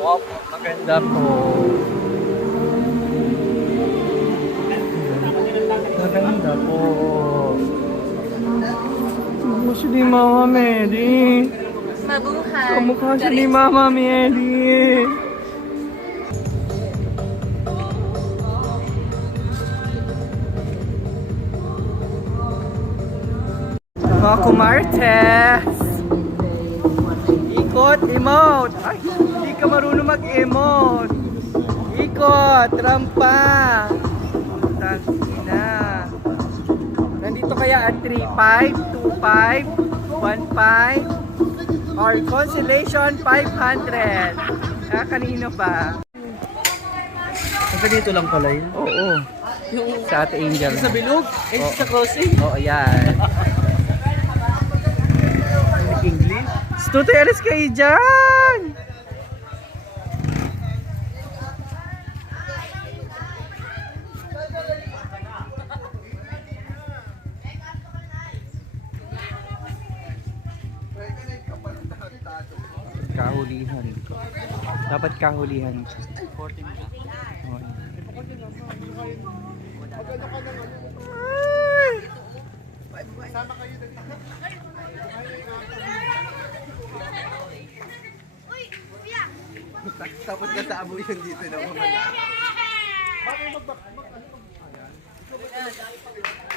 Wow, maganda po. Maganda po. Kamukha siya ni Mama Mary. Mabuhay. Kamukha siya ni Mama Mary. Mga kumartes. Ikot, emote. Ay, hindi ka marunong mag-emote. Ikot, rampa. Tangina. Nandito kaya ang 3-5, 2-5, 1-5, or consolation 500. Ah, kanino pa? Dito lang pala yun. Oo. Sa Ate Angel. Sa bilog? Sa crossing? Oo, ayan. English? Tuteres kayo dyan! Kahulihan ko. Dapat kahulihan ko. 40 minutes. Okay. Tapos kasama yun dito na mamaya.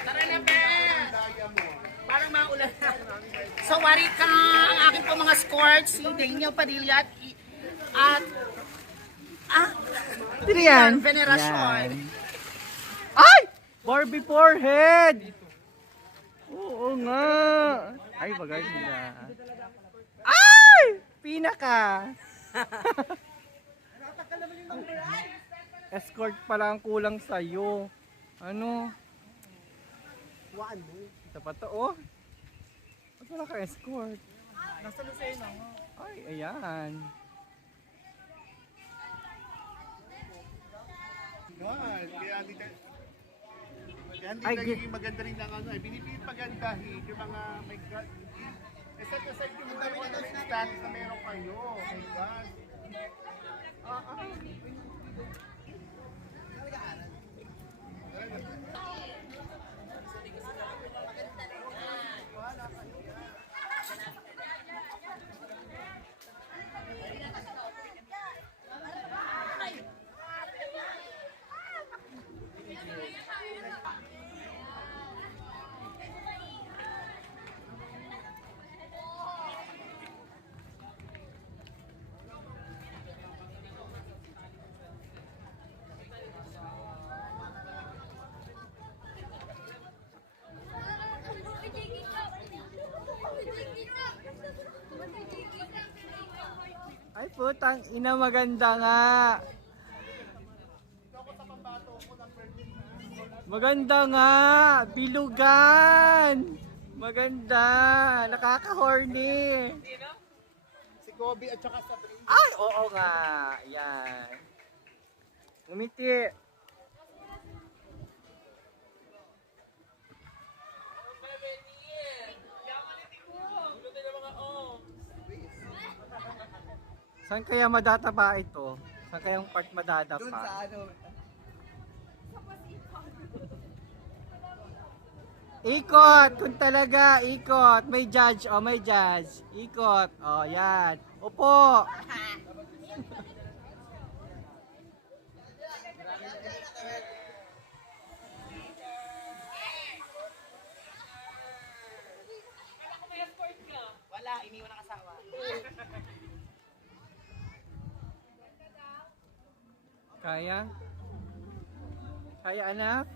Tara na, Ben! Parang maulan na. So, wari ka ang aking po mga scores, si Daniel Padilla at Sino yan? Veneracion. Yan. Ay! Barbie forehead! Oo nga. Ay, bagay sila. Ay! Pinaka! Escort pala ang kulang sa'yo. Ano? Ito pa to, oh. Ba't wala ka escort? Nasa Lucena. Ay, ayan. Kaya hindi Ay, nagiging maganda rin ng ano, binipagandahin yung mga may God. Set aside yung mga status na meron kayo. My God. Ay, putang ina, maganda nga. Maganda nga. Bilugan. Maganda. Nakaka-horny. Si Kobe at saka Sabrina. Ay, oo nga. Yan. Ngumiti. Saan kaya madataba ito? Saan kayang part madadapa? Doon sa ano. Ikot, kung talaga, ikot. May judge, oh, may judge. Ikot, oh, yan. Upo. Wala, iniwan ang asawa. Kaya? Kaya, anak?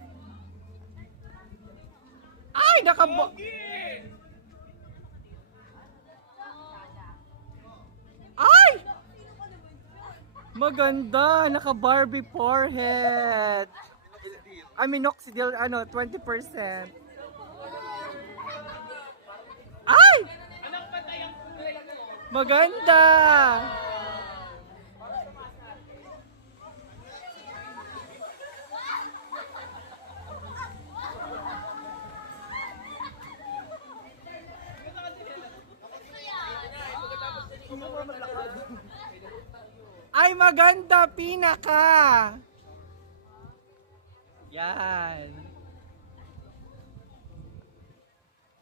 Ay, nakabo... Ay! Maganda, naka-Barbie forehead. I mean, minoxidil, 20%. Ay! Maganda! Ay, maganda, pinaka. Yan.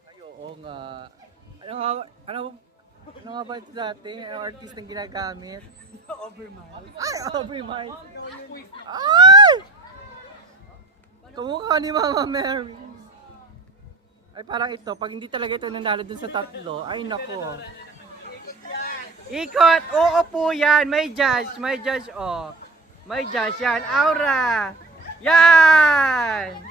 Ay, oo nga. Ano nga ba ito dati? Ano artist ang ginagamit? Overmind. Ay, Overmind. Ay! Kamukha ni Mama Mary. Ay, parang ito. Pag hindi talaga ito nanalo dun sa tatlo, ay nako. Ikot! Oo po yan! May judge! May judge, oh. May judge yan. Aura! Yan!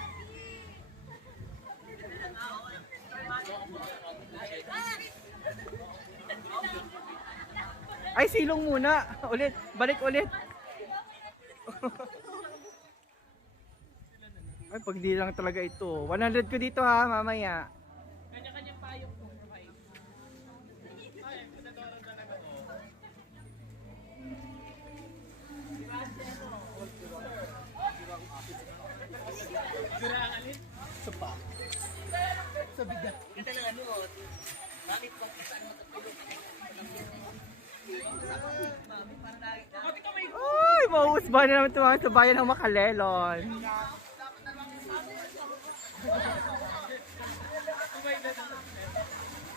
Ay, silong muna. Ulit. Balik ulit. Ay, pag di lang talaga ito. 100 ko dito ha, mamaya. Kanya-kanyang payong po. Sa bigat. Ay, mauusba na naman ito sa bayan ng Makalelon.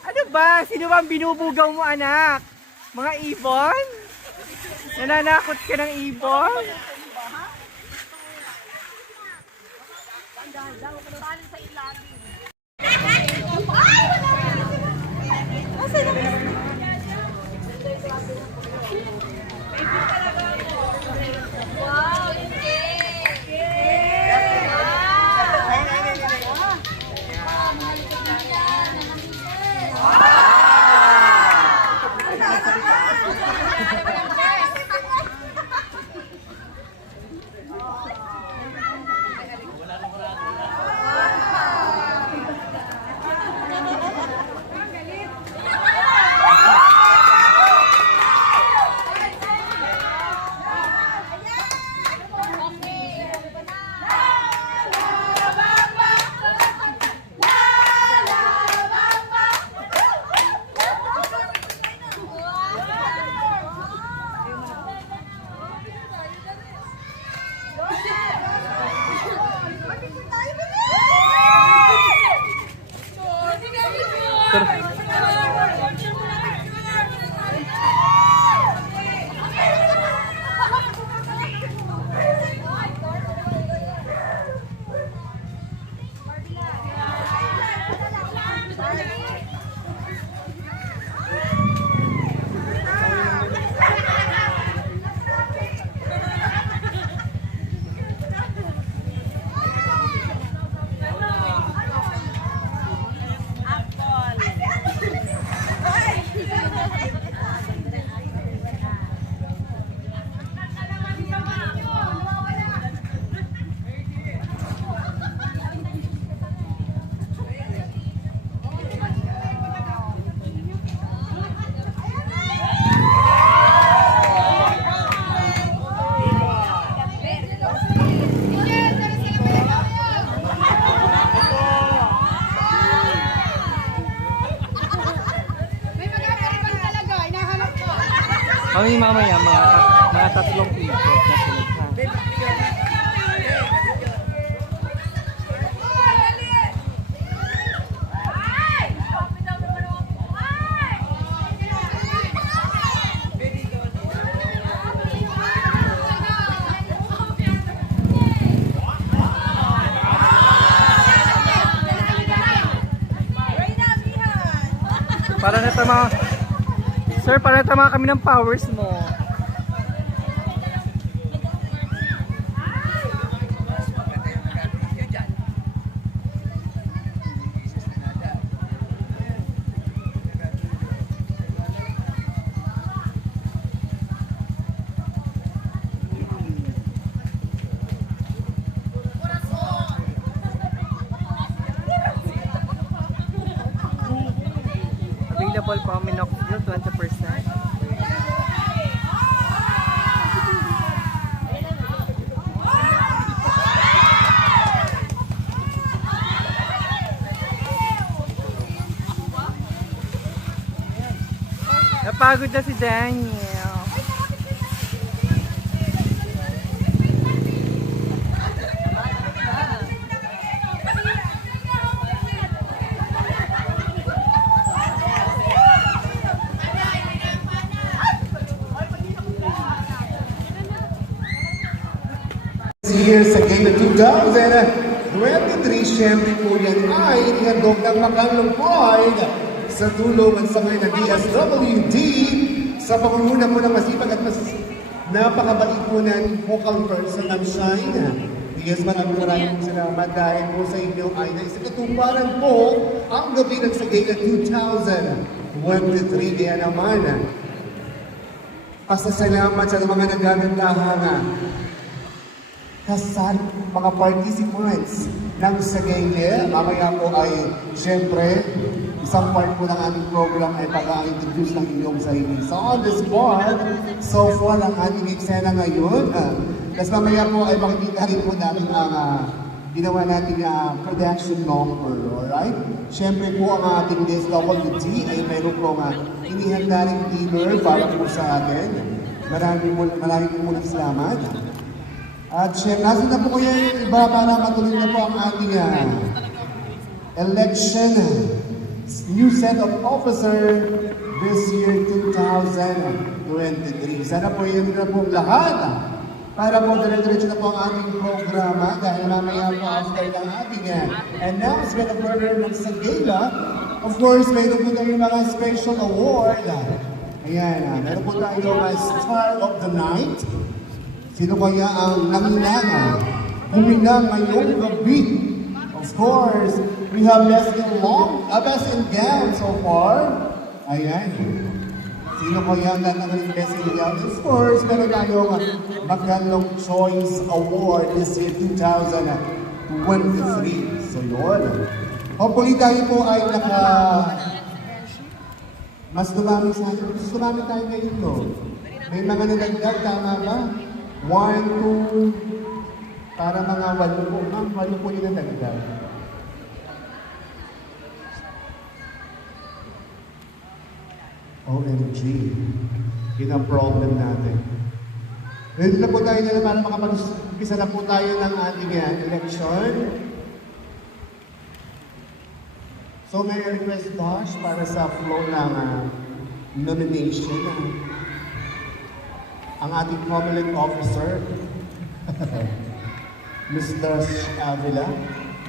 Ano ba? Sino ba ang binubugaw mo, anak? Mga ibon? Nananakot ka ng ibon? Kami mamaya mga tatlong ikot na sunod ha. Para natama. Sir, para natama kami ng powers mo. Available po kami ng 20%. Napagod na si Daniel. Here sa Game 2023, syempre po yan ay ihandog ng Makanlong Pride sa tulong at sa ngayon ng DSWD sa pangunguna po ng masipag at napakabait po ng vocal person ng Shine. Yes, maraming salamat dahil po sa inyo ay naisakatuparan po ang gabi ng Sagaya 2023. Kaya naman, pasasalamat sa mga nagagandahang kasal mga participants ng Sagaya. Mamaya po ay siyempre isang part po ng ating program ay pag-introduce ng inyong sarili. So on the spot, so far ang ating eksena ngayon. Tapos mamaya po ay makikita rin po natin ang ginawa nating production number. Alright? Siyempre po ang ating DSWD ay mayroon po inihanda rin dinner para po sa atin. Maraming po muna salamat. At syempre, nasin na po kuya yung iba para matuloy na po ang ating election new set of officer this year 2023. Sana po yun na po lahat para po dire-diretso na po ang ating programa dahil mamaya po after ng ating announcement of order ng Sagaya. Of course, mayroon po tayong mga special award. Ayan, meron po tayong Star of the Night. Sino kaya ang nanginangan huminang ngayong gabi? Of course, we have best in gown so far. Ayan. Sino kaya ang nangangaling best in gown? Of course, meron tayong Makanlong Choice Award this year 2023. So yun. Hopefully tayo po ay mas dumami tayo ngayon, no? May mga nagagdag, tama ba? 1, 2, para mga 8 po. Ma'am, 8 po yung nagagdag. OMG. Yun ang problem natin. Ready na po tayo nila para makapag-umpisa na po tayo ng ating election. So may request Tosh para sa flow ng nomination. Ang ating prominent officer, Mr. Avila.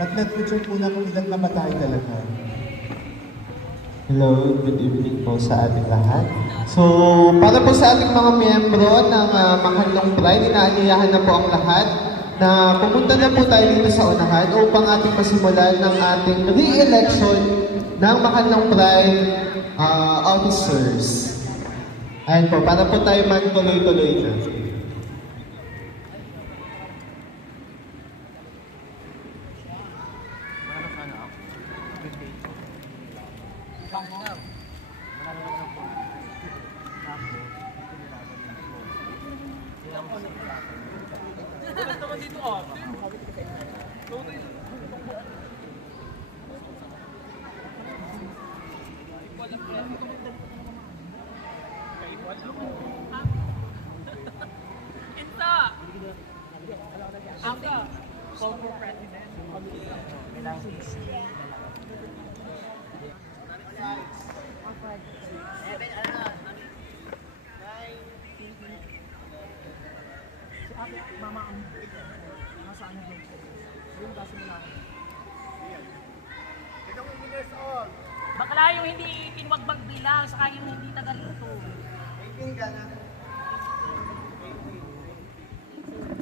At let-picture po na kung ilan na ba tayo talaga. Hello, good evening po sa ating lahat. So, para po sa ating mga miyembro ng Makanlong Pride, inaanyayahan na po ang lahat na pumunta na po tayo dito sa unahan upang ating masimulan ng ating re-election ng Makanlong Pride officers. Ayan po, para po tayo magtuloy-tuloy na. Bakla Wala yung hindi pinwagbag bilang, saka yung hindi tagalito.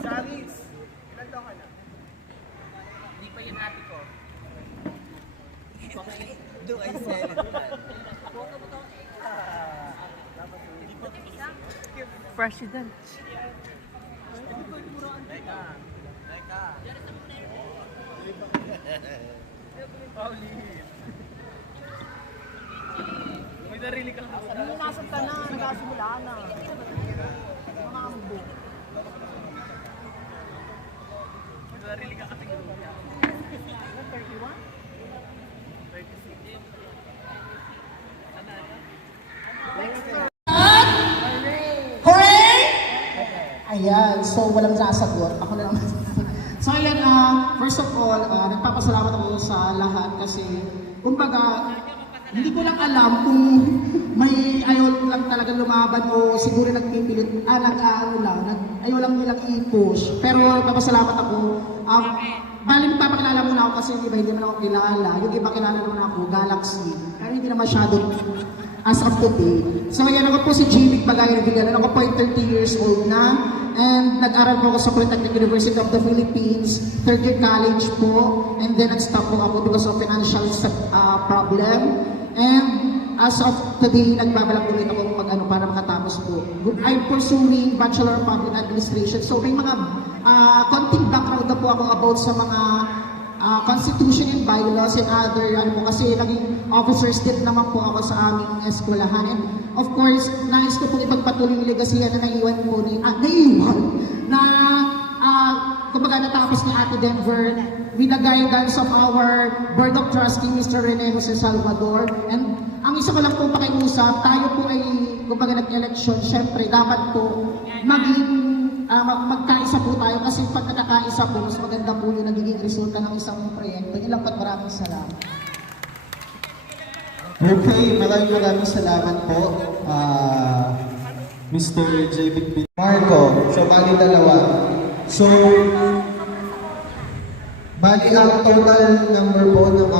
Charis, ilan taon ka na? Hindi pa yun ate ko. Do I sell it? President. May narili ka lang. Nasab ka na, nagkasimula na. Mga ambo. May narili ka kasi. 31? Hooray! Ayan, so walang sasagot. Ako na naman. So ayan, first of all, nagpapasalamat ako sa lahat kasi kumbaga, hindi ko lang alam kung may ayaw lang talaga lumaban o siguro nagpipilit, ayaw lang nilang i-push. Pero nagpapasalamat ako. Bali, magpapakilala muna ako kasi hindi naman ako kilala. Yung iba kilala naman ako, Galaxy. Pero hindi na masyado as of today. So ayan, ako po si Jimmy Bagay Revillalan. Ako po ay 30 years old na. And nag-aral po ako sa Polytechnic University of the Philippines, third year college po. And then nag-stop po ako because of financial problem. And as of today, nagbabalak ulit ako para makatapos po. I'm pursuing Bachelor of Public Administration. So may mga konting background na po ako about sa mga Constitution and bylaws and other, kasi naging officers din naman po ako sa aming eskwelahan. And of course, nais ko pong ipagpatuloy yung legacy na naiwan po kumbaga natapos ni Ate Denver with the guidance of our Board of Trustees, Mr. Rene Jose Salvador. And ang isa ko lang po pakiusap, tayo po ay kumbaga nag-election, syempre dapat po magkaisa po tayo kasi pag nakakaisa po, mas maganda po yung nagiging resulta ng isang proyekto. Yun lang po, maraming salamat. Okay, maraming salamat po, Mr. JB Marco. So, bali dalawa. So, bali ang total number po ng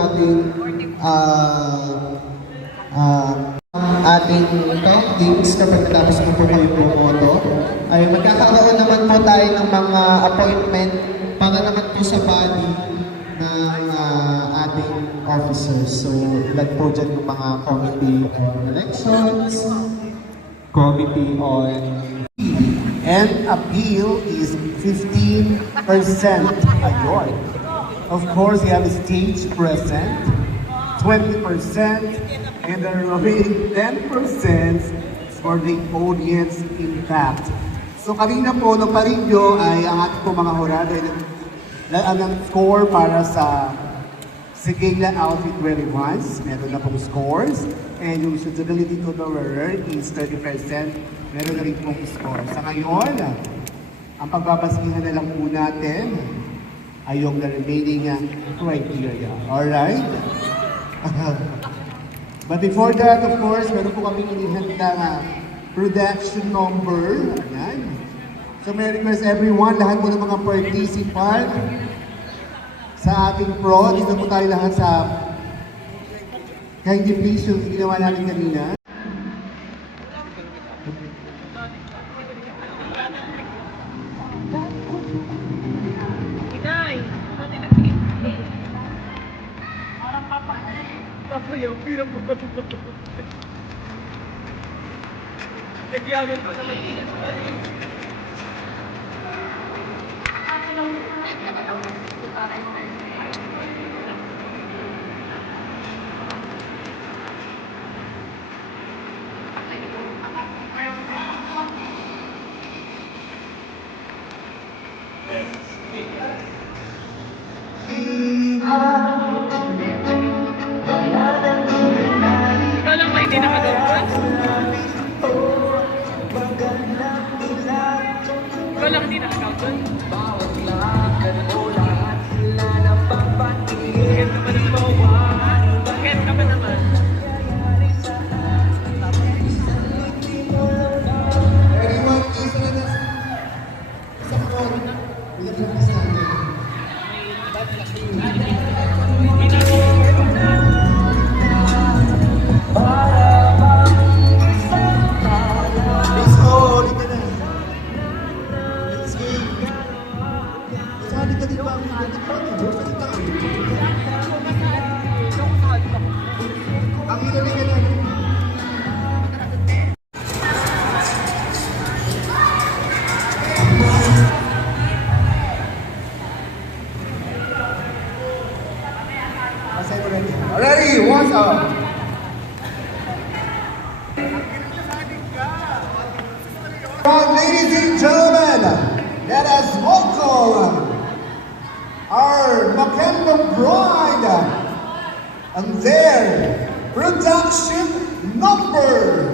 ating countings kapag natapos mo po kayo bumoto ay magkakaroon naman po tayo ng mga appointment para naman po sa body ng ating officers. So, ilan po dyan yung mga committee on elections, committee on... And appeal is 15%. Ayun. Of course, you have a stage present, 20%, and the remaining 10% for the audience impact. So kanina po, nung parinyo ay ang ating po mga hurado ang score para sa Sigilla Outfit 21. Meron na pong scores. And yung suitability to the wearer is 30%. Meron na rin pong score. Sa ngayon, ang pagbabasihan na lang po natin ay yung remaining criteria. Alright? But before that, of course, meron po kami inihanda production number. Ayan. So may request everyone, lahat po ng mga participant sa ating pro. Dito po tayo lahat sa kindly please yung ginawa natin kanina. Alam mo, hindi nakagawa. Ikaw lang hindi nakagawa. bride and their production number.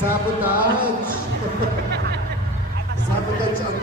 Sabotage! Sabotage ang...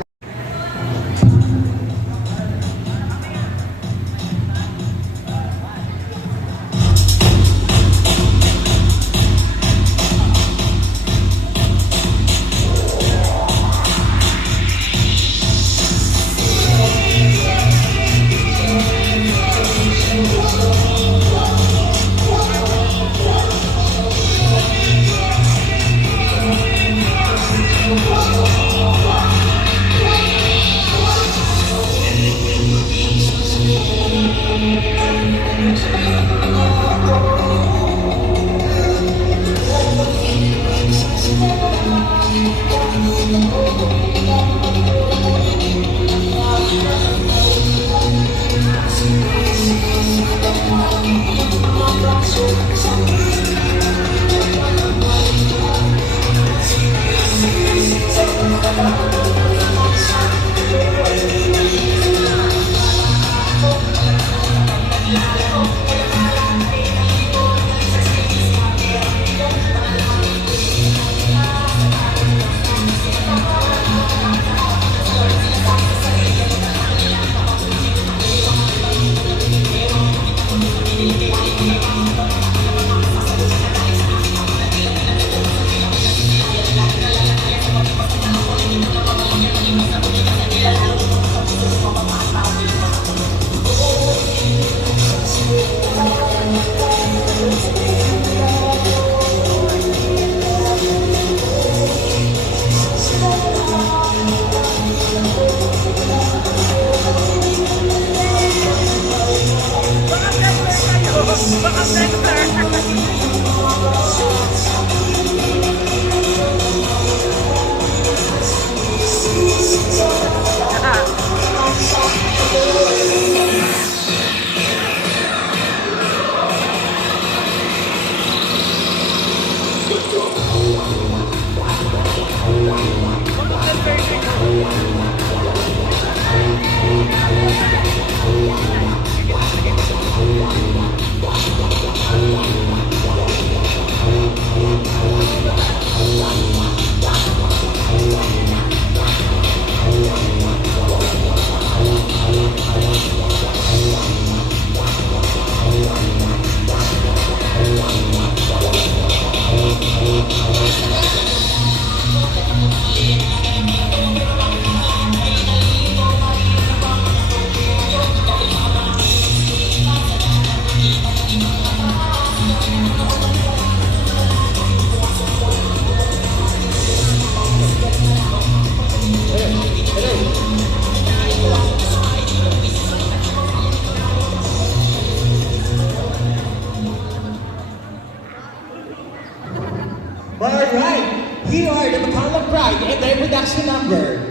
Alright, here are the McCallum Pride and their production number.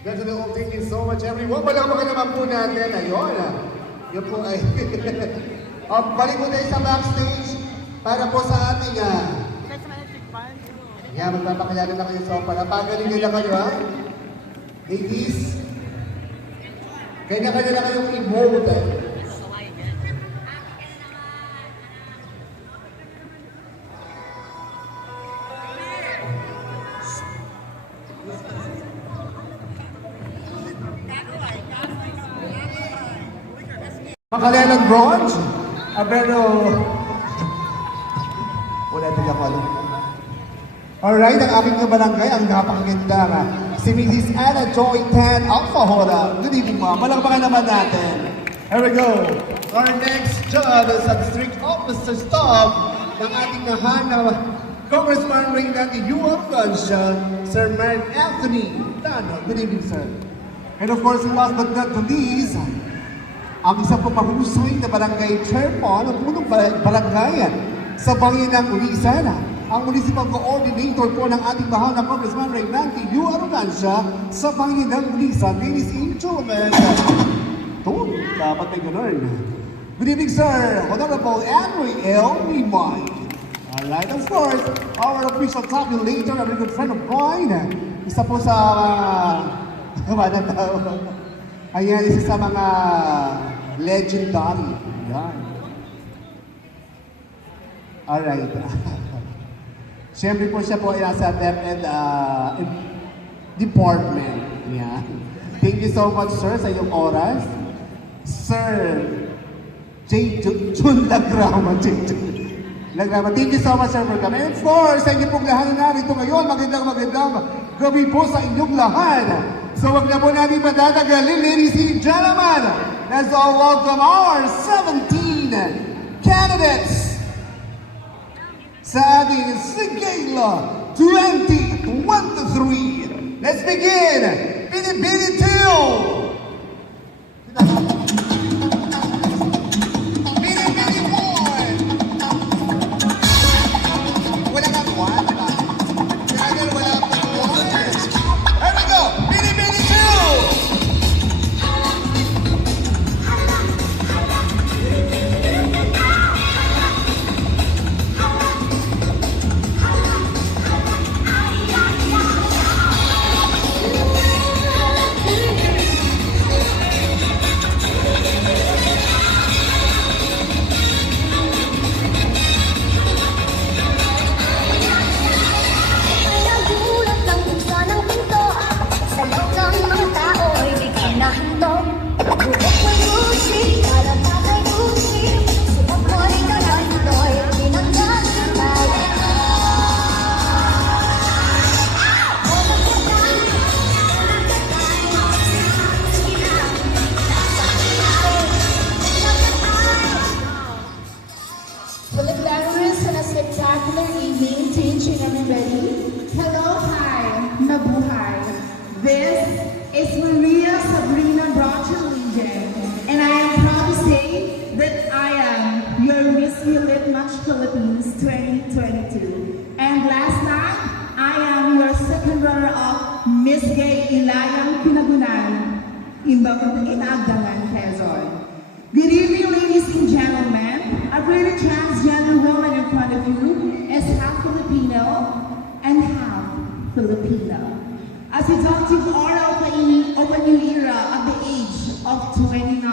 That's the whole. Thank you so much, everyone. Palakpakan naman po natin. Ayun. Yun po ay... balik po tayo sa backstage para po sa ating... Yeah, magpapakilala na kayo. So, palapagaling nila kayo, ha? Ladies, kanya-kanya na kayong emote. Makalelang bronze, pero wala talaga ako alam. Alright, ang aking kabarangay, ang napakaganda nga. Si Mrs. Anna Joy Tan Alfahora. Good evening, ma'am. Malakpakan naman natin. Here we go. Our next job is ang strict officer staff ng ating nahanap Congressman Reynaldo Yuan Gansha, Sir Mark Anthony Tano. Good evening, sir. And of course, last but not the least, ang isa po mahusay na barangay chairman, ang punong barangay sa bangin ng Ulisan, ang municipal coordinator po ng ating mahal na Congressman Reynaldo Yuan Gansha sa bangin ng Ulisan. Ladies and gentlemen, ito, dapat may ganun. Good evening, sir. Honorable Henry L. Mimay. Alright, of course, our official tabulator, a very good friend of mine. Isa po sa ayan, isa sa mga legendary. Ayan. Alright. Siyempre po siya po ay nasa DepEd department. Ayan. Thank you so much, sir, sa iyong oras. Sir Jun Lagrama. Lagrama. Thank you so much, sir, for coming. And of course, sa inyo pong lahat na narito ngayon, magandang gabi po sa inyong lahat. So wag na po natin patatagalin, ladies and gentlemen. Let's all welcome our 17 candidates sa ating Sigela 2023. Let's begin! Bini-bini 2! This is Maria Sabrina Brocholingen, and I am proud to say that I am your Miss Elite Match Philippines 2022. And last night, I am your second runner-up Miss Gay Ilayang Pinagunan, Imbang Inagdangan, Quezon. Good evening, ladies and gentlemen. A pretty transgender woman in front of you is half Filipino and half Filipino. As a adoptive order of a new era at the age of 29,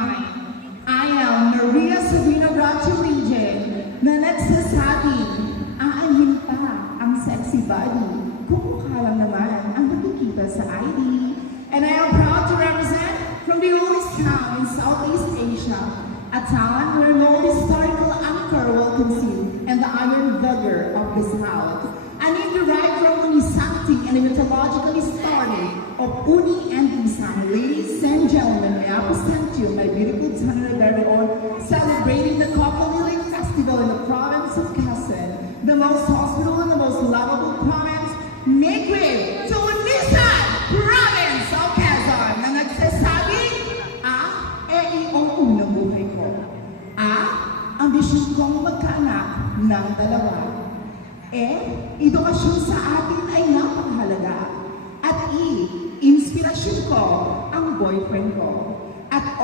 I am Maria Sabrina Brocholingen na nagsasabing aanhin pa ang sexy body kung mukha lang naman ang nakikita sa ID. And I am proud to represent from the oldest town in Southeast Asia, a town where no historical anchor will conceal and the iron vigor of this house. I need to write from Unisanti and the mythologically story of Uni and Isan. Ladies and gentlemen, may I present you my beautiful tenor Daragon celebrating the Kopaliling Festival in the province of Quezon, the most hospitable and the most lovable province, make way to Unisan province of Quezon na nagsasabi, ang unang buhay ko. Ambisyon kong magkaanak ng dalawa. Edukasyon sa atin ay napakahalaga. At inspirasyon ko ang boyfriend ko. At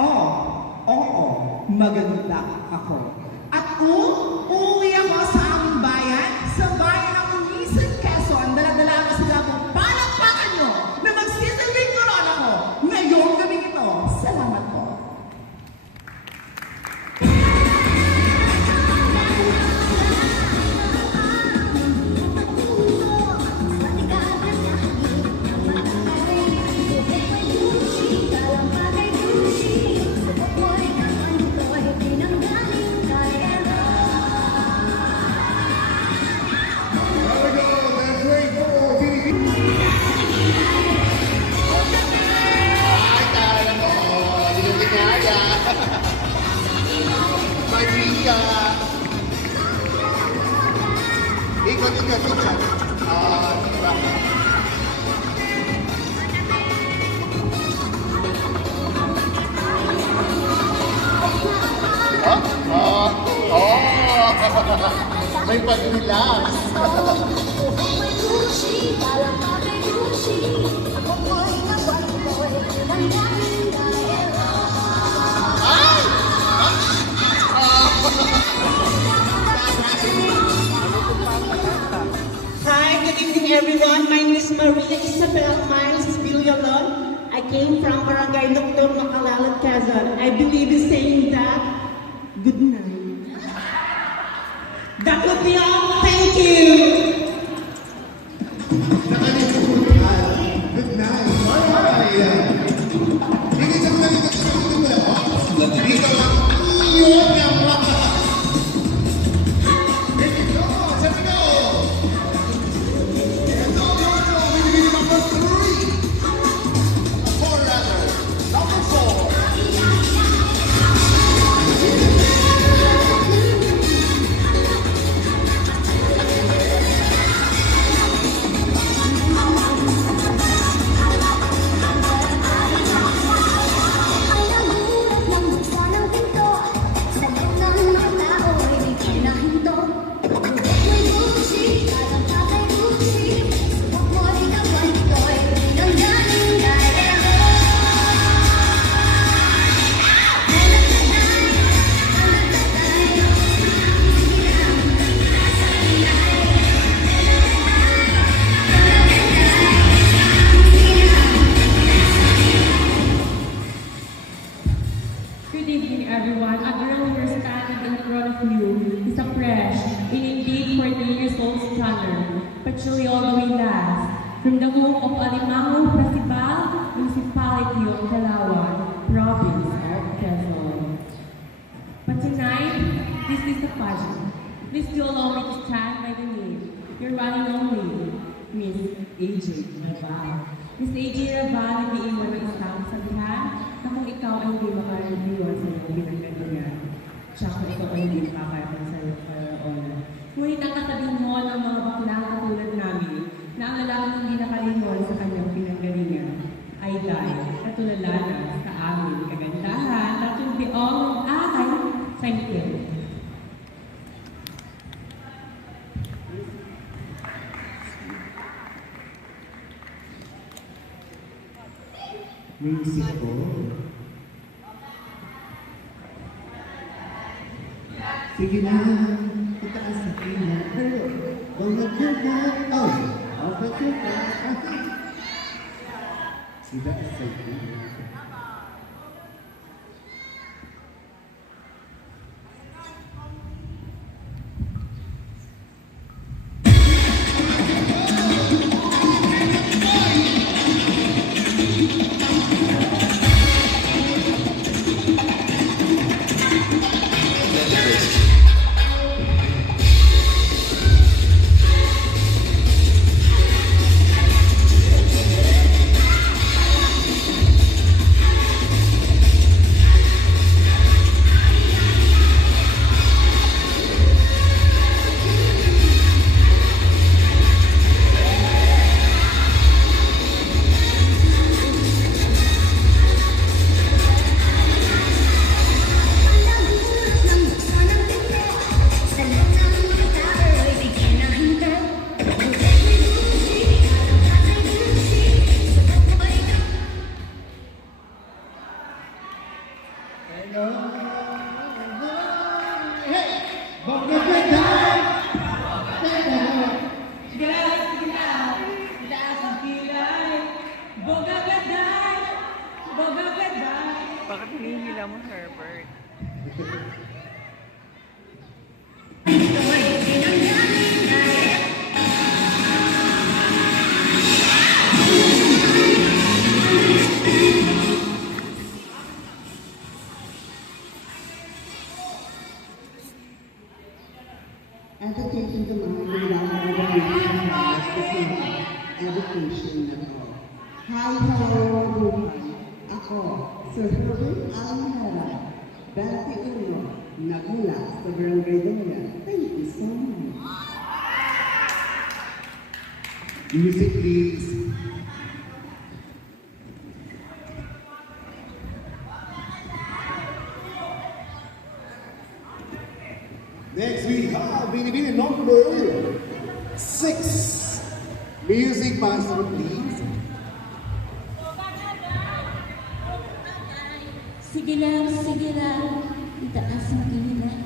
maganda ako. At kung uuwi ako sa aming bayan, sa bayan ng Unisan, Quezon, dala-dala ko sila kung palakpakan nyo na magsisilbing koron ako ngayong gabing ito. Salamat po. Ikot. Diba? May pag-relax. Hi, good evening everyone. My name is Maria Isabel Miles Villalon. I came from Barangay Nocturne, Macalalan, Quezon. I believe in saying that. Good night. That would be all. Thank you. Good night. Alright. Dito lang. Iyon ang mga. Here we go. Here we go. Number 3. Or rather, number 4. Good evening, everyone. A girl here standing in front of you is a fresh and indeed 14 years old stunner, but surely all the way last, from the home of Alimango Festival, Municipality of Calauan, Province of Quezon. But tonight, this is the pageant. Please do allow me to stand by the name, your one and only, Miss AJ Raval. Miss AJ Raval, hindi iwan ng isang sabihan na kung ikaw ay hindi makaraniwan sa iyong pinagkagayan, tsaka kung ikaw ay hindi makakarapan sa iyong paraon. Ngunit ang katabi mo ng mga baklang katulad namin na ang lalaking hindi nakalingon sa kanyang pinanggalingan ay dahil katulalanan sa aming kagandahan at yung biong ng aking sangkil. Music po. Sige na, itaas sa kanya. Pero, kung nagkaka, oh, okay ka. Sida sa kanya. Bakit hinihila mo, Herbert? Education to mga education na po. Hi, hello, buhay. Ako, Sir Herbert Almera, 21, nagmula sa Barangay Dunya. Thank you so much. Music please. Next we have Binibini number 6. Music master please. Sige lang, itaas ang kilay.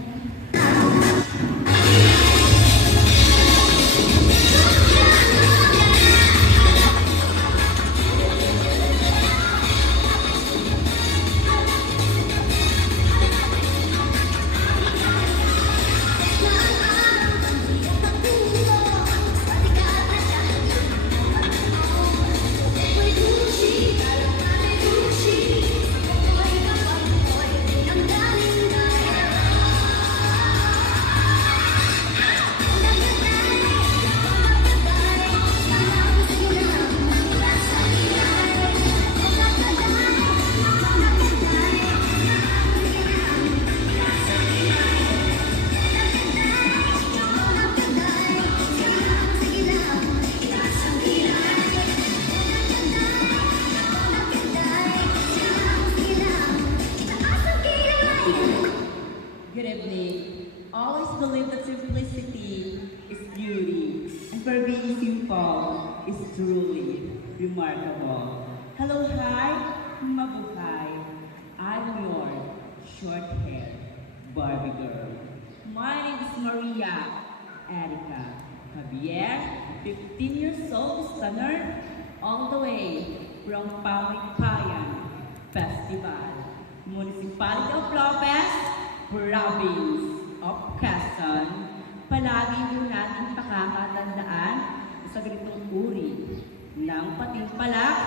Good evening. Always believe that simplicity is beauty, and for being simple is truly remarkable. Hello, hi, mabuhay. I'm your short-haired Barbie girl. My name is Maria Erica Javier, 15 years old, stunner, all the way from Pamaypayan Festival, Municipality of Lopez, Province of Quezon. Palagi mo natin pakakatandaan sa ganitong uri ng patimpalak,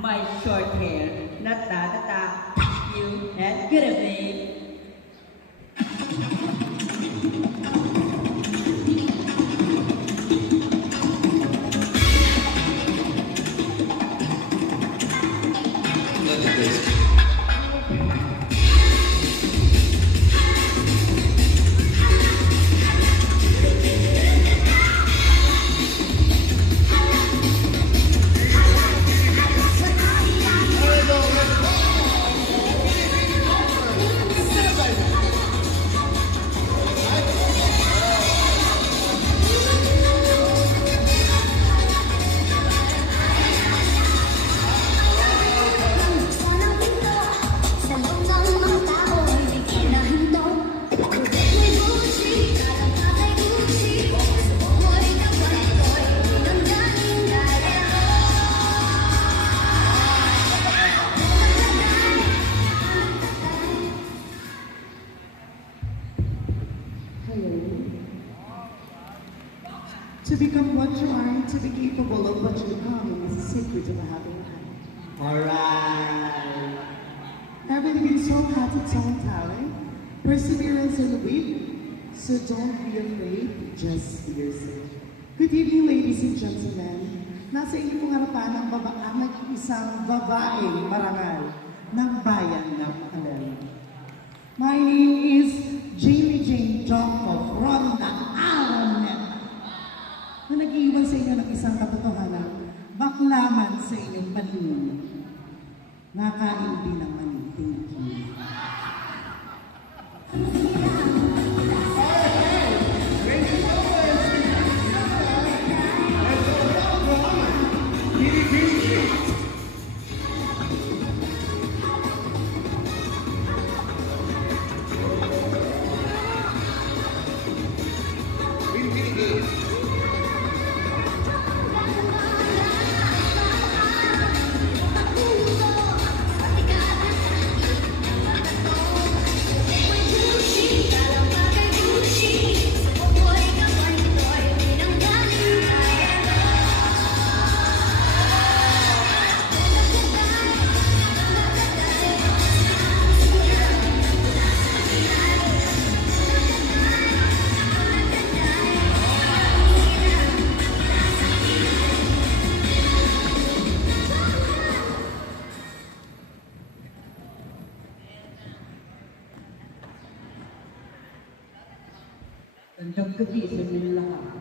may short hair na tatata. Thank you and good evening. To become what you are, to be capable of what you're becoming is the secret of a happy life. Alright! Everything is so hot its own talent. Perseverance in the week. So don't be afraid, just be yourself. Good evening, ladies and gentlemen. Nasa inyong harapan ang nag-iisang babaeng marangal ng bayan ng Alel. My name is Jamie Jane Jocko from the Aranet. Na nag-iwan sa inyo ng isang katotohanan, baklaman sa inyong paningin. Nakain din ang maniting. Gandang gabi sa inyong lahat.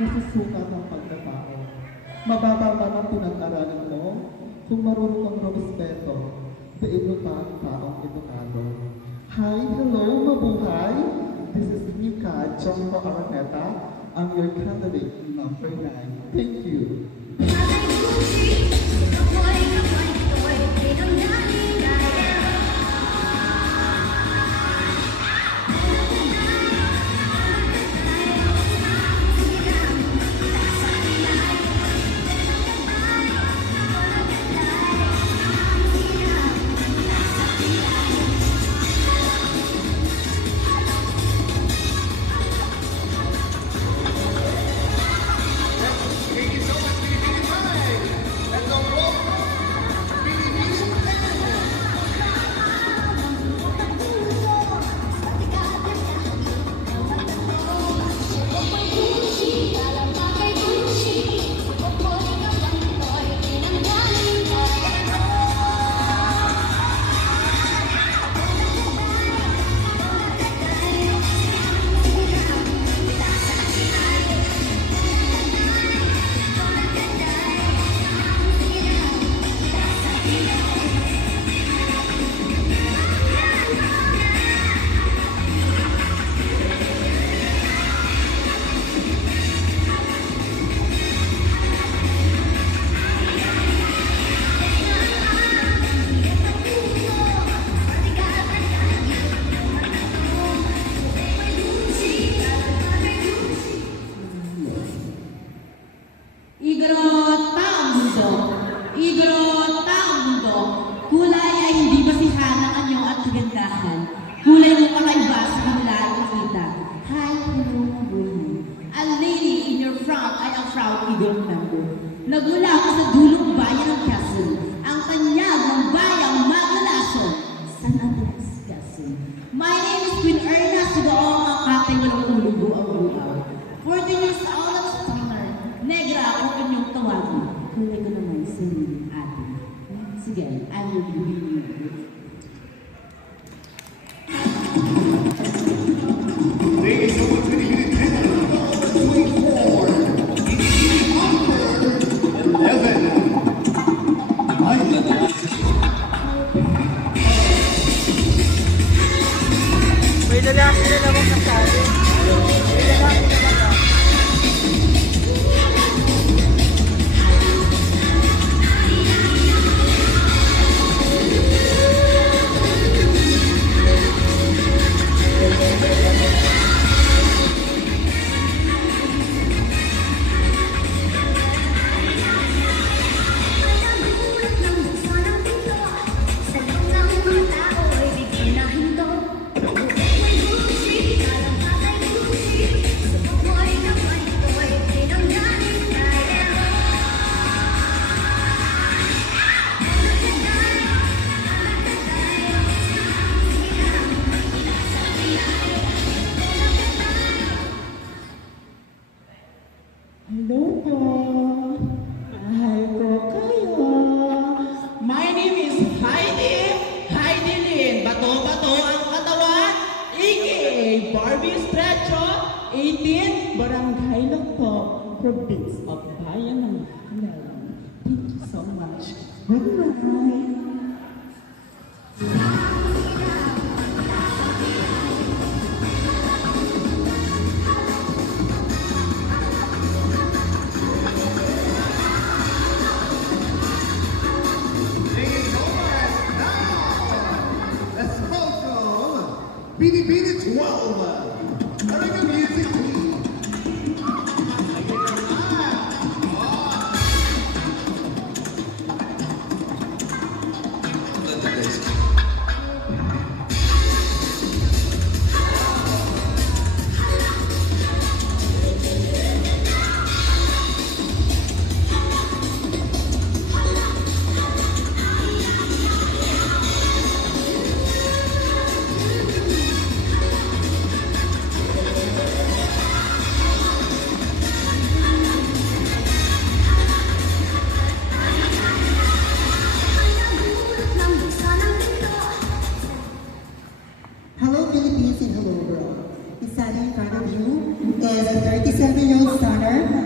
nasusukat ang pagkatao. Mababa man ang pinag-aralan mo, kung marunong kang rumispeto, daig mo pa ang taong edukado. Hi, hello, mabuhay! This is Mika Jomko Araneta. I'm your candidate number 9. Thank you. Kulay ay hindi basihan ng anyo at kagandahan. Kulay mo kakaiba sa kanila ay nakita. Hi, hello, mabuhay. A lady in your front ay ang proud eagle member. Nagula ka sa dulong bayan ng Quezon. Ang tanyag ng bayang Magalaso. San Andres, Quezon. My name is Queen Erna Sugaong, ang katay walang ulugo ang lugaw. 14 years old at summer. Negra ako kanyang tawagin. Kulay ko naman sa ate. Sige, I will be with you. Ladies and gentlemen, May lalaki na naman kasali. May lalaki na naman. Hello po. Hi po kayo. My name is Heidi Lin. Bato-bato ang katawan. A.K.A. Barbie Estrecho, 18, Barangay Lagpo, Province of Bayan ng Canela. Thank you so much. Goodbye. let's welcome Bini 12. Araga Music Team. Hello Philippines and hello world. Standing in front of you is a 37-year-old stunner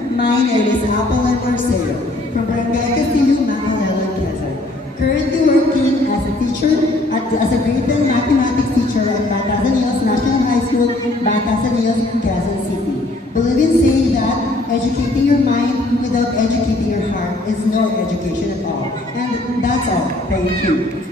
Apple and Marcelo from Barangay Castillo, Macalala, Quezon. Currently working as a teacher, as a grade 10 mathematics teacher at Batasaneos National High School, Batasaneos, Quezon City. Believe in saying that educating your mind without educating your heart is no education at all. And that's all. Thank you.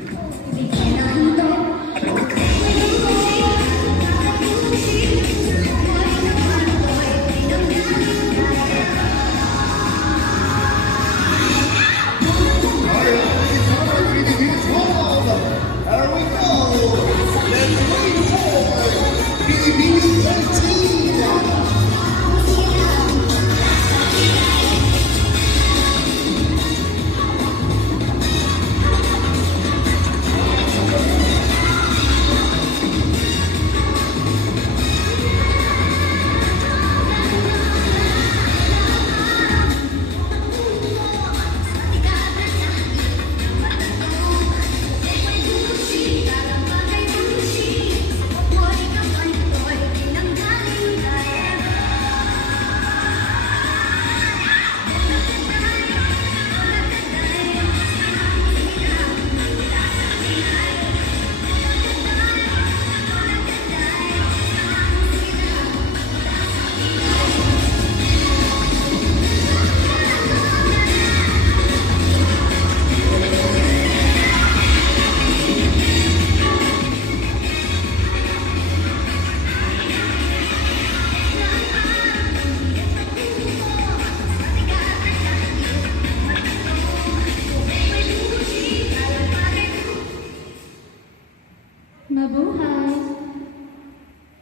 Mabuhay!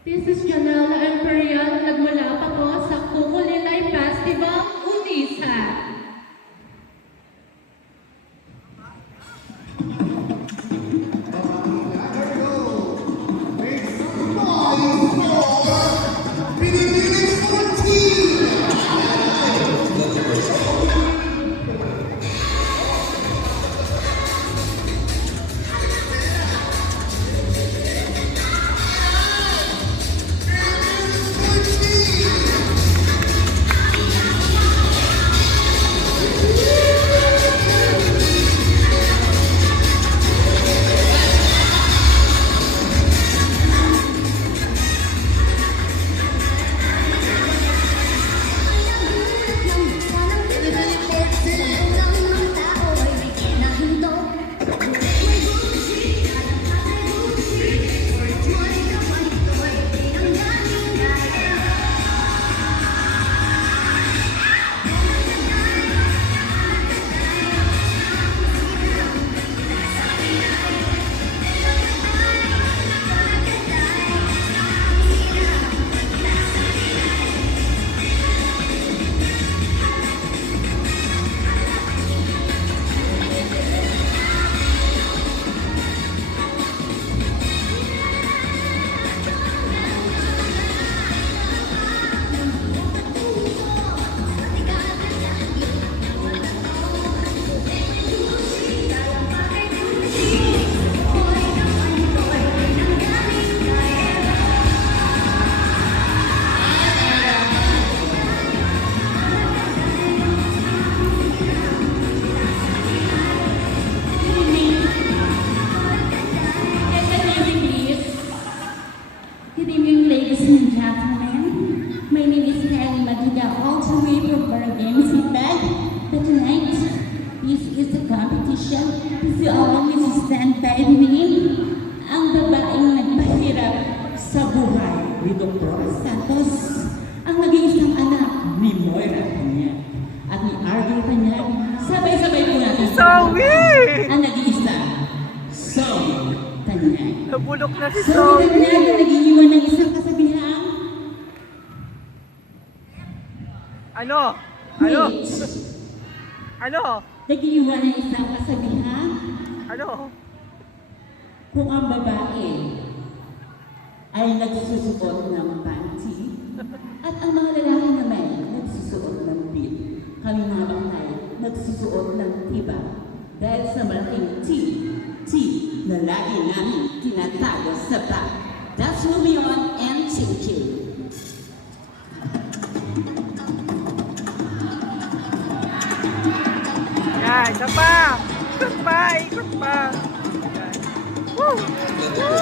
This is Janela Imperial, nagmula pa po sa Kukulilay Festival, Unisa. Good evening, ladies and gentlemen. My name is Kelly Madrigal, all the way from Barangay Sipag. But tonight, this is a competition. Please allow me to stand by me. Ang babaeng nagpahirap sa buhay ni Dr. Santos. Ang nag-iisang anak ni Moira Tanyag at ni Argel Tanyag. Sabay-sabay po natin. Zoe! Ang nag-iisa, Zoe Tanyag. Nabulok na si So, Zoe. Tanyag na nag-iiwan ng isang kasabihan. Ano? Ano? Wait. Ano? Nag-iiwan ng isang kasabihan. Ano? Kung ang babae ay nagsusuot ng panty at ang mga lalaki naman nagsusuot ng bit, kami mga bakay nagsusuot ng tiba dahil sa malaking T na lagi namin tinatago sa bag. That's moving on and thank you. pa! Ikot pa! Ikot pa! Yan. Woo! Woo!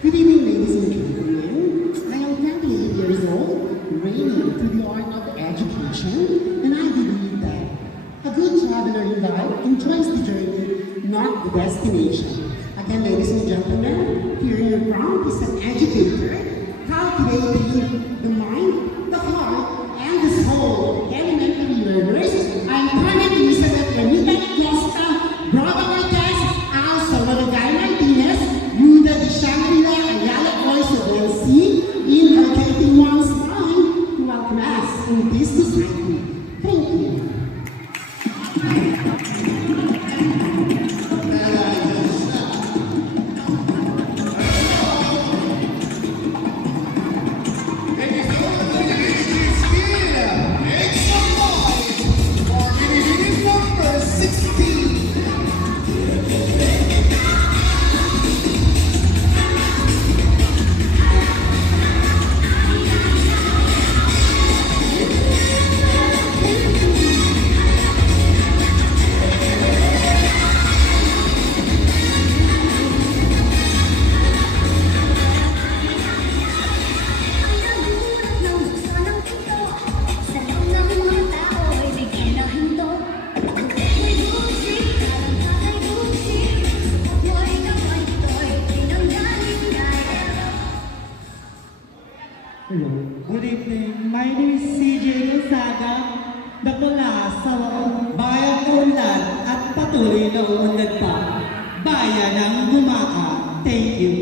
Good evening, ladies and gentlemen. I am 28 years old, reigning through the art of education, and I believe that a good traveler in life enjoys the journey, not the destination. Again, ladies and gentlemen, here in your front is an educator, cultivating the mind, the heart, and the soul. Elementary learners, I'm Carmen Elizabeth Renita Costa, Bravo Cortez, Al Salvador Martinez, Ruda de Shangri-La, Ayala Voice of LC, inculcating one's mind to welcome us in this society. Thank you. Good evening. My name is CJ Gonzaga, na mula sa Bayan Unlad at patuloy na umunlad pa. Bayan ng Gumaka. Thank you.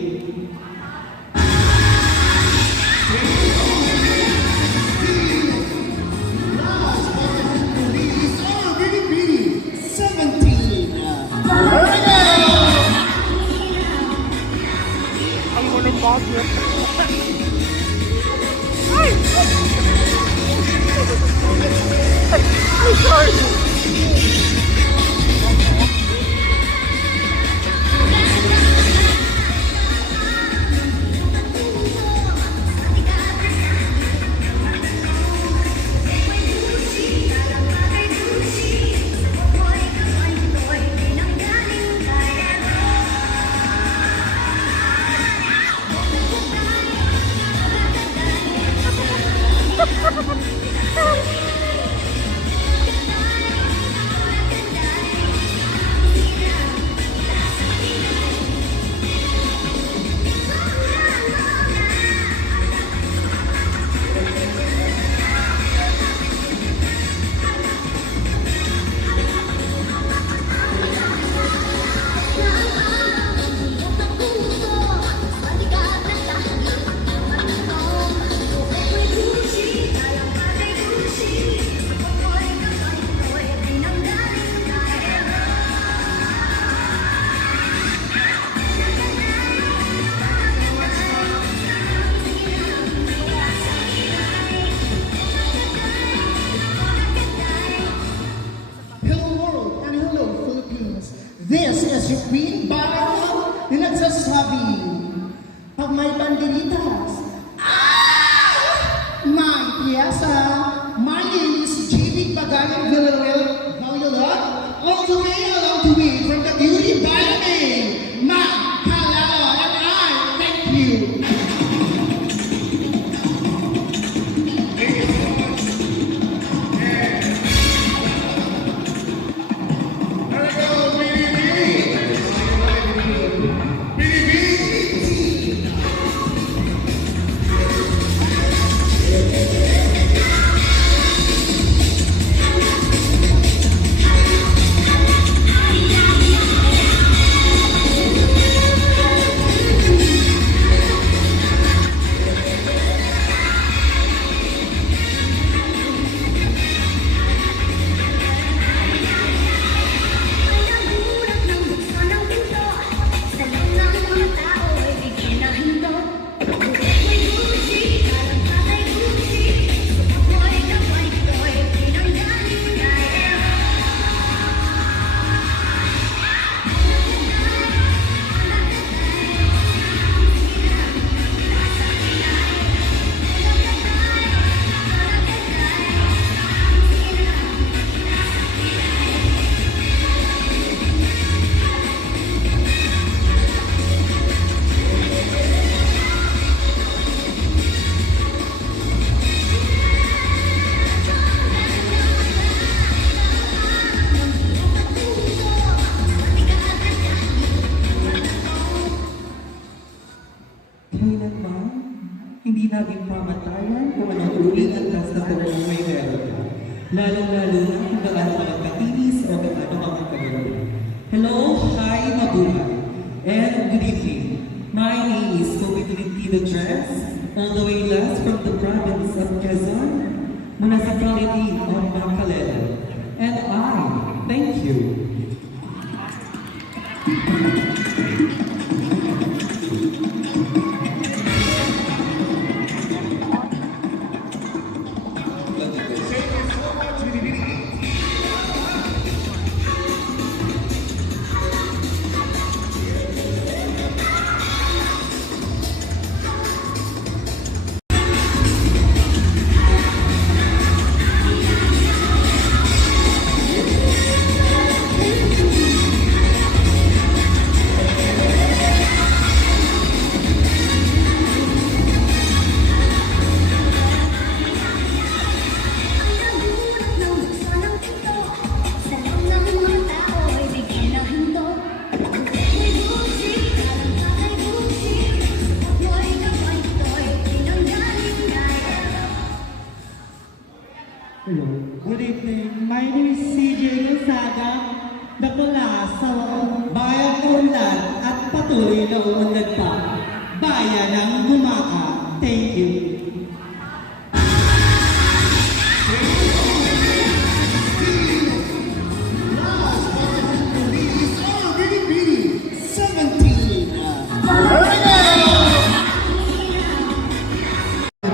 Yes, my name is JB Bagayan Villarreal, all the way along the way from the beauty by the name, Ma Kalala, and I thank you. Kailanman, hindi naging pamatayan kung anong uling at tas na toong may meron ka. Lalo-lalo na kung gaano ka magkatinis o gaano ka magkagawa. Hello, hi, mabuhay, and good evening. My name is Comitulin Tino Dress, all the way last from the province of Quezon, municipality of Bacalera. And I thank you. Hello, good evening. My name is CJ Gonzaga, na mula sa Bayan Unlad at patuloy na umunlad pa. Bayan ng Gumaka. Thank you.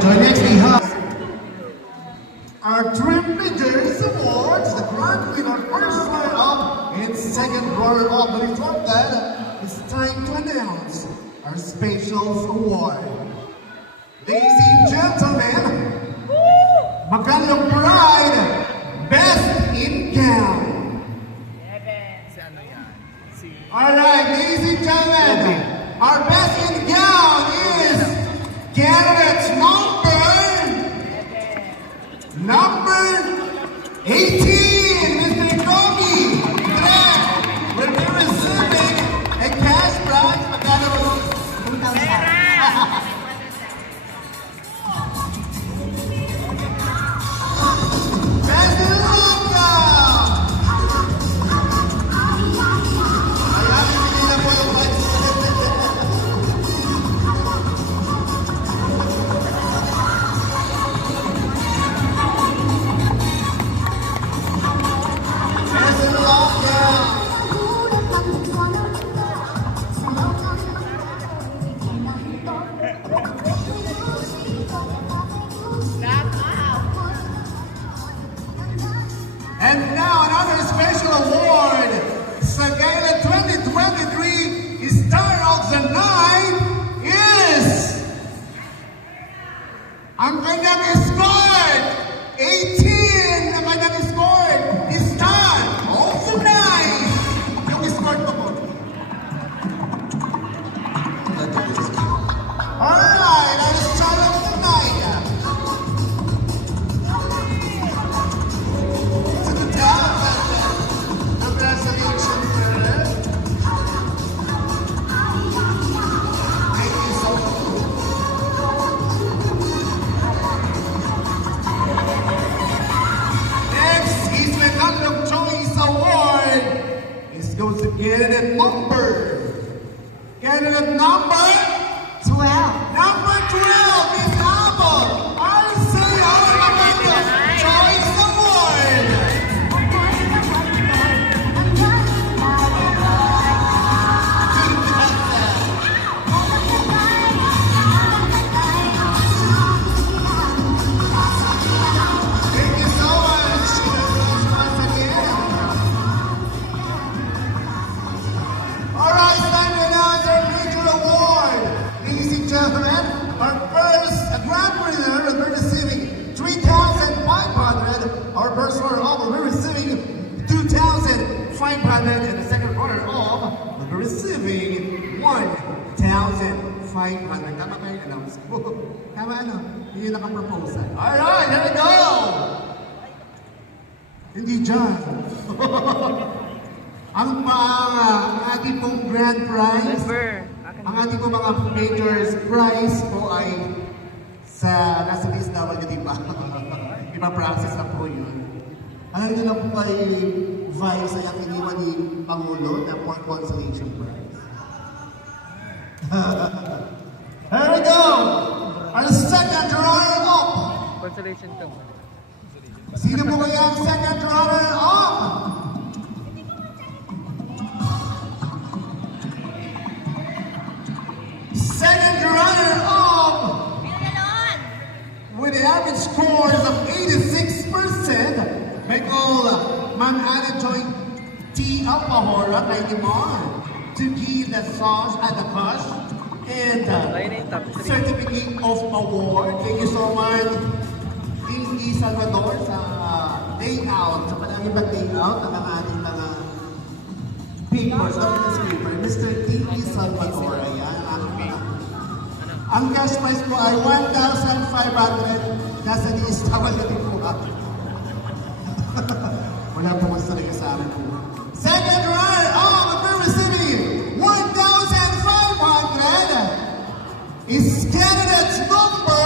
Join next we have our Dream Leaders Awards, the grand winner, first runner-up, and second runner-up. But before that, it's time to announce our special award. Ladies and gentlemen, Magalong Pride Best in Gown. Alright, ladies and gentlemen, our best in gown is candidates number 18, Mr. Kogi Dre, will be receiving a cash prize magkano po? 2,000. Best in gown! Ayan, hindi na po yung prize. Alright, our start of the night. To the top and congratulations, sir. Thank you so much. Next is the Gandam Choice Award. This goes to candidate number 12. Number 12 is Apple Arceo Amanda Choice Award. Thank you so much. Once again. Alright, time to announce our major award. Ladies and gentlemen, our first grand winner will be receiving 3,500. Our first runner-up will be receiving 2,500. And the second runner-up will be receiving 1,500. Tama ba yung announce ko? Tama ano? Yun yung nakaproposal. Alright, here we go! Hindi dyan. Ang ating pong grand prize, ang ating pong mga majors prize po ay sa nasa list na wag di ba? Ipa-process na po yun. Alam niyo lang po kay Vice ay ang iniwan ni Pangulo na for consolation prize. Here we go! Our second runner-up! Consolation to. Sino po kaya ang second runner-up? Second runner-up with average scores of 86%, may call Ma'am Anna Joy T. Alpahora kay Dimon to give the sauce at the crush and certificate of award. Thank you so much, Dinky Salvador, sa day out, sa panangin day out ng ating mga papers of this paper. Mr. Dinky Salvador, ayan. Ang cash prize po ay 1,500. Nasa list, tawal na din po ako. Wala po mas talaga sa amin po. Second runner, we're receiving 1,500 is candidates number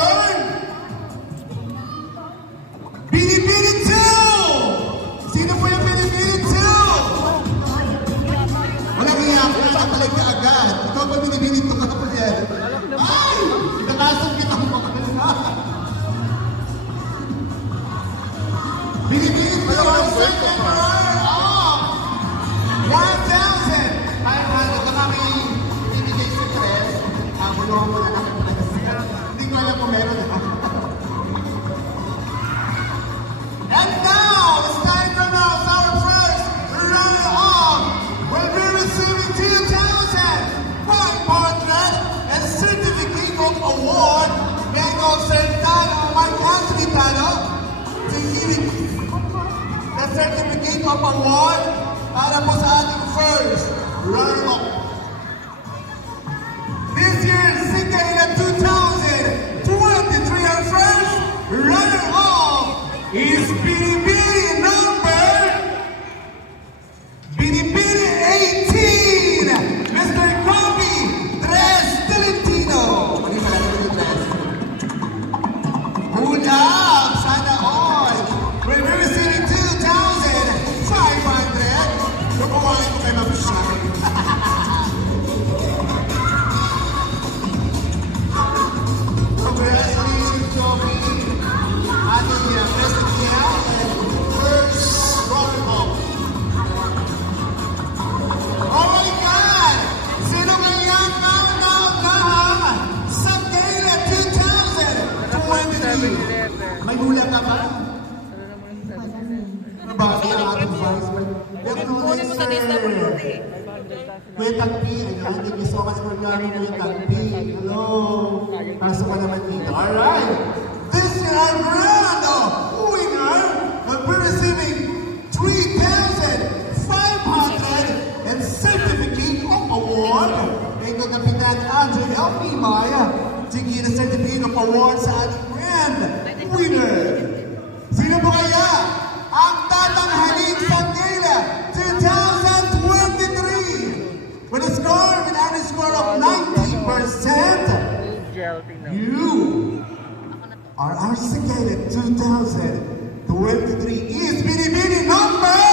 Binibini 2! Sino po yung Binibini 2? Walang iyak, nakatalag ka agad. Ikaw ba Binibini 2 ka po yan? Ay! Nakasang kita mo pa kanina. Binibini 2 ang second runner-up. 1,500 na kami ibigay sa tres. Bulong mo na namin po. Hindi ko alam kung meron. And now, it's time to announce our first runner-up. We'll be receiving 2,500 and certificate of award. Kaya ko, Sir Tano, Mark Anthony Tano, to give the certificate of award para po sa ating first runner-up. This year's Singkaila 2023, our first runner-up is Binibini number Binibini 18, Mr. Kobe Tres Tolentino. Mali pala ito yung Tres. Hulab, sana all. We'll be receiving 2,500. Kukuhanin ko kay Ma'am Shari. Congratulations, Kobe. Ating President niya and first runner-up. Alright, guys! Sino kaya ang kauna-unahan sa Kayla 2023? May hula ka ba? Bakit ang ating vice? Kuya Tagpi, ayan, thank you so much for coming, Kuya Tagpi. Hello! Pasok ka naman dito. Alright! This year, our grand winner will be receiving 3,500 and certificate of award. Kay Kapitan Andre L. Maya sige na certificate of award sa ating grand winner. Sino po kaya ang tatanghaling sa gala 2023 with a average score of 90%? Angel, tingnan. You are our Sagala 2023 is Binibini number